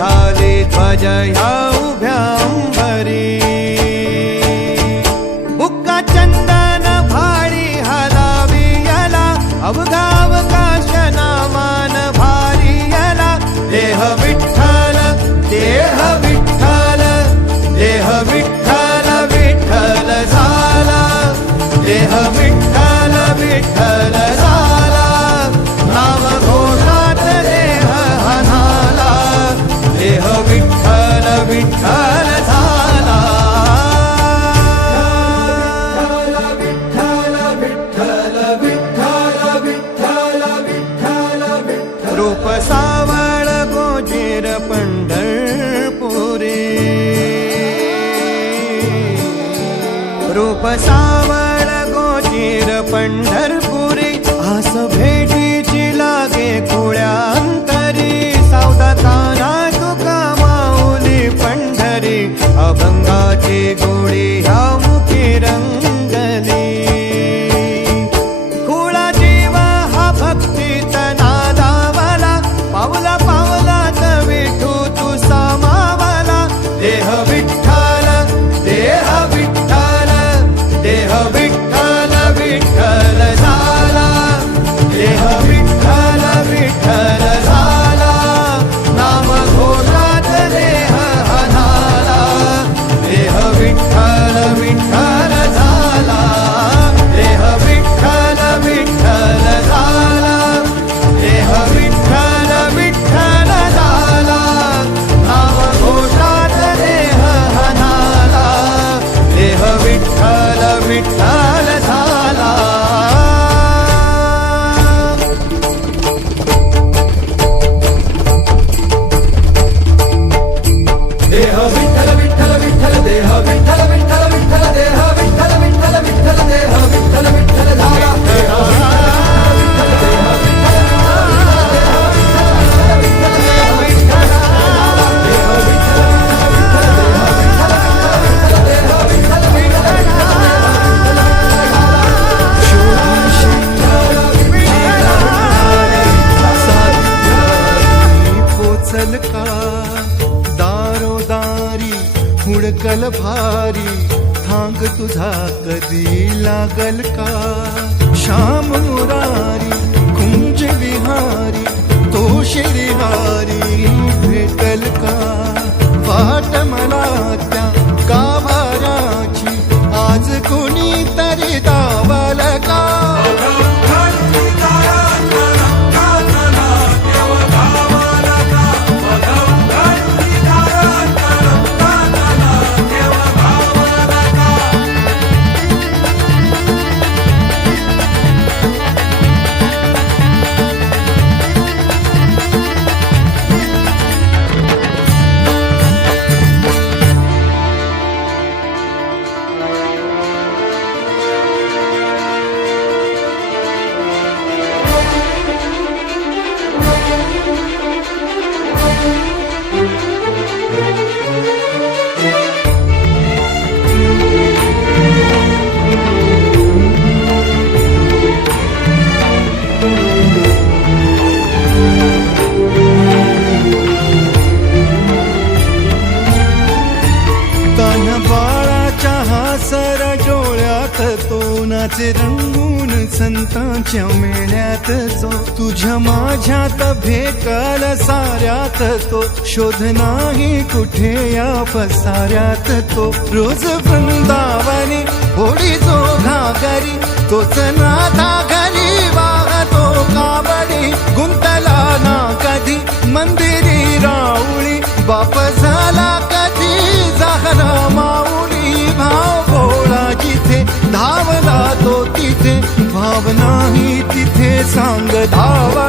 झाली ध्वज ह्या उभ्या अंबरी बुक्का चंदन भारी हलावी याला अवघावकाश नामान भारी याला देह विठ्ठल देह विठ्ठल देह विठ्ठल विठ्ठल झाला देह विठ्ठल विठ्ठल झाला नाम घोषात देह हनाला देह विठ्ठल विठ्ठल झाला विठ्ठल विठ्ठल विठ्ठल विठ्ठल विठ्ठल विठ्ठल रूप सावळ गोजीर पंढरपुरी रूप सावळ गोजीर पंढरपुरी आस भेटीची लागे खुळ्या अंतरी सावधा ताना तुका माऊली पंढरी अभंगाची गोडी ह्या मुखी रंगली खुळा जीव हा भक्तीत नादावला पावला पावलात विठू तू सामावला देह विठ्ठल देह विठ्ठल देह विठ्ठल विठ्ठल झाला देह विठ्ठल विठ्ठल झाला नाम घोषात देह हनाला देह विठ्ठल विठ्ठल झाला देह विठ्ठल विठ्ठल झाला देह विठ्ठल विठ्ठल झाला नाम घोषात देह हनाला देह विठ्ठल विठ्ठल झाला देह विठ्ठल विठ्ठल विठ्ठल देह विठ्ठल विठ्ठल विठ्ठल देह विठ्ठल विठ्ठल विठ्ठल देह विठ्ठल विठ्ठल झाला पोचल का दारोदारी हुडकल भारी थांग तुझा कधी लागल का श्याम मुरारी कुंज विहारी तो श्रीहारी भेटल का वाट मला त्या गाभाराची आज कोणी तरी दावल का तोनाचे रंगून संतांच्या मेळ्यात जो तुझ्या माझ्यात भेकल साऱ्यात तो शोध नाही कुठे या पसाऱ्यात तो रोज वृंदावनी होडी जो घागरी तोच नाथा घरी वाहतो कावडी गुंतला ना कधी मंदिरी राऊळी बाप झाला कधी झाला माऊली भाव भोळा जिथे धावला तो तिथे भाव नाही तिथे सांग धावा